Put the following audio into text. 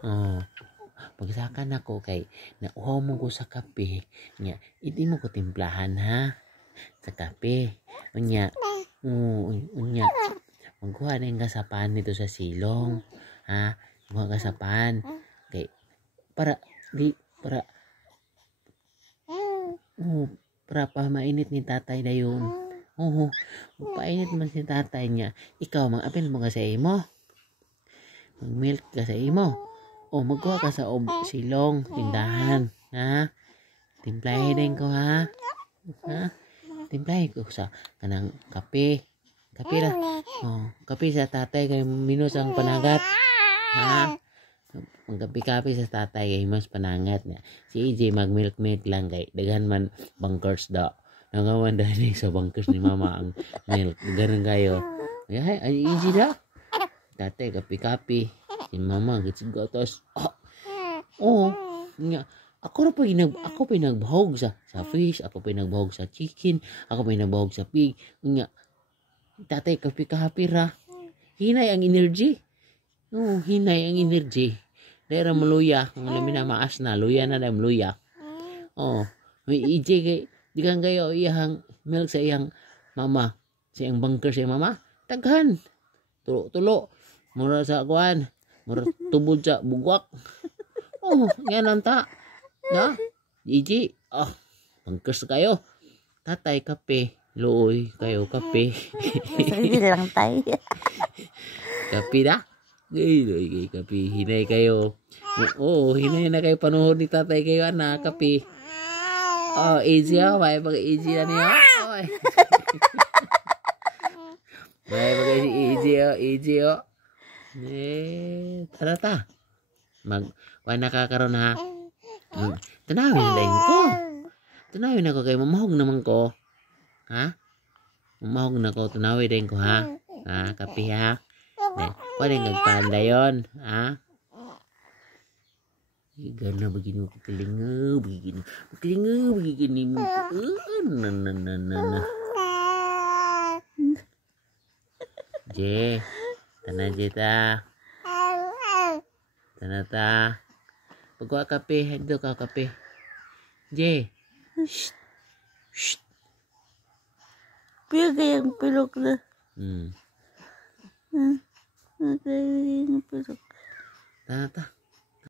Oh, pagsakan ako kay nauhaw mo ko sa kape. Nya, hindi mo ko timplahan ha sa kape. Unya, unya, magkuha din ka sa pan nito sa silong. Ha? Magkuha ka sa pan. Kay, para, di, para, para pa mainit ni tatay na yun. Oo, painit man si tatay niya. Ikaw, mag-apil mo ka sa imo. Mag-milk ka sa imo. O, magkuha ka sa silong, tindahan. Ha? Timplahin din ko ha. Ha? Timplahin ko sa kanang kape. Kape ra. Oh, kape sa tatay kay minus ang panagat. Ha? Magkape-kape sa tatay kay mas panangat na. Si AJ mag-milk lang kay daghan man bunkers daw. Nangawan dahil sa bunkers ni mama ang milk. Ganun kayo. Ay, AJ daw. Tatay kape-kape. Si mama gitsigao tos. Oh, nga. Ako pinagbahog sa fish, ako pinagbahog sa chicken, ako pinagbahog sa pig. Nga. Tatay kape-kape ra. Hinay ang energy. Oh, hinay ang energy. Dahil maluya, kung alam na maas na, luya na dahil luya. Oh, may EJ kay, di kang kayo iyang milk sa iyang mama, sa iyang bunker sa iyang mama, taghan. Tulo, mura sa kuan, mura tubod sa bugwak. Oh, yan ang ta. Na, EJ, bunkers kayo. Tatay, kape. Looy, kayo, kape. Sige lang tayo. Kape na? Gay, kape. Hinay kayo. Oo, hinay na kayo panuhod ni tatay kayo, anak. Kape. Oh, easy ha. May pag-easy na niya. May pag-easy ha. Easy ha. Tara ta. Wala nakakaroon ha. Tanawin na din ko. Tanawin ako kayo. Mamahog naman ko. Ha? Mamahog na ko. Tanawin din ko ha. Ha? Kape ha. Pwede nagpanda yun. Ha? Gana begini kelinga begini mo. Je, tanah jeta. Tanah ta. Pagkuha kape, ito ka kape. Je. Shh. Piya kayang pilok na. Hmm. Kayang pilok. Tanah ta.